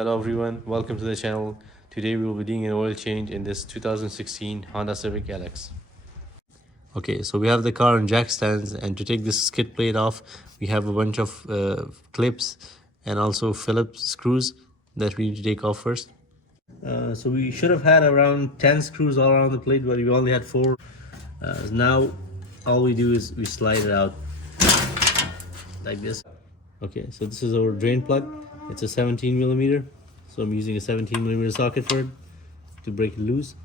Hello everyone, welcome to the channel. Today we will be doing an oil change in this 2016 Honda Civic LX. Okay, so we have the car on jack stands, and to take this skid plate off, we have a bunch of clips and also Phillips screws that we need to take off first. So we should have had around 10 screws all around the plate, but we only had 4. Now all we do is we slide it out like this. Okay, so this is our drain plug. It's a 17 millimeter, so I'm using a 17 millimeter socket for it to break it loose.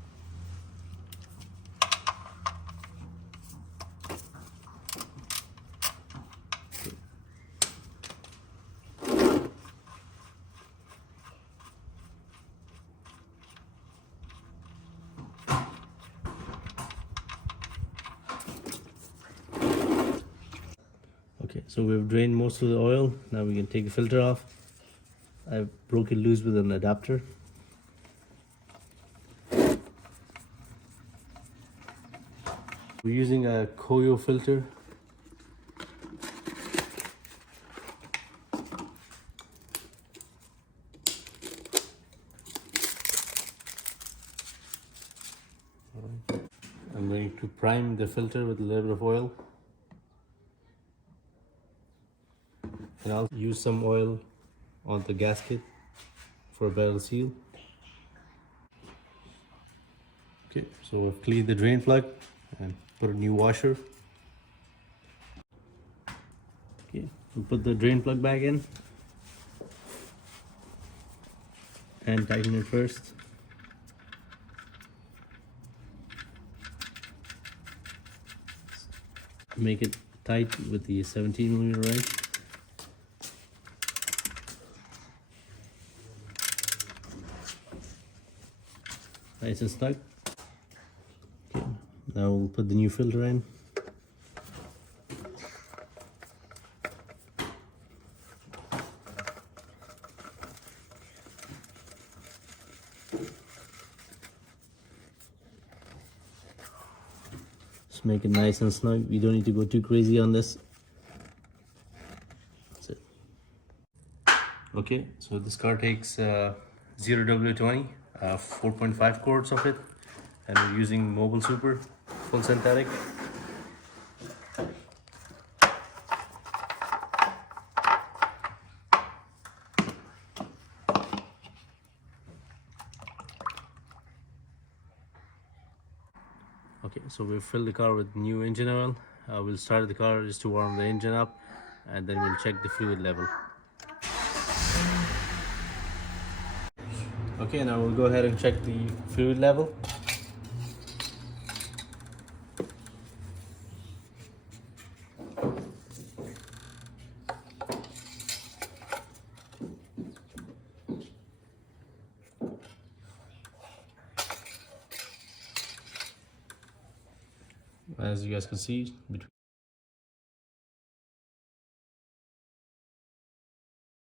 Okay, so we've drained most of the oil. Now we can take the filter off. I broke it loose with an adapter. We're using a Koyo filter. I'm going to prime the filter with a little bit of oil. And I'll use some oil on the gasket for a better seal. Okay, so we've cleaned the drain plug and put a new washer. Okay, we'll put the drain plug back in and tighten it first. Make it tight with the 17 millimeter wrench. Nice and snug. Okay, now we'll put the new filter in. Just make it nice and snug. You don't need to go too crazy on this. That's it. Okay, so this car takes 0W20, 4.5 quarts of it, and we're using Mobile Super full synthetic. Okay, so we've filled the car with new engine oil. We'll start the car just to warm the engine up, and then we'll check the fluid level. Okay, now we'll go ahead and check the fluid level. As you guys can see, between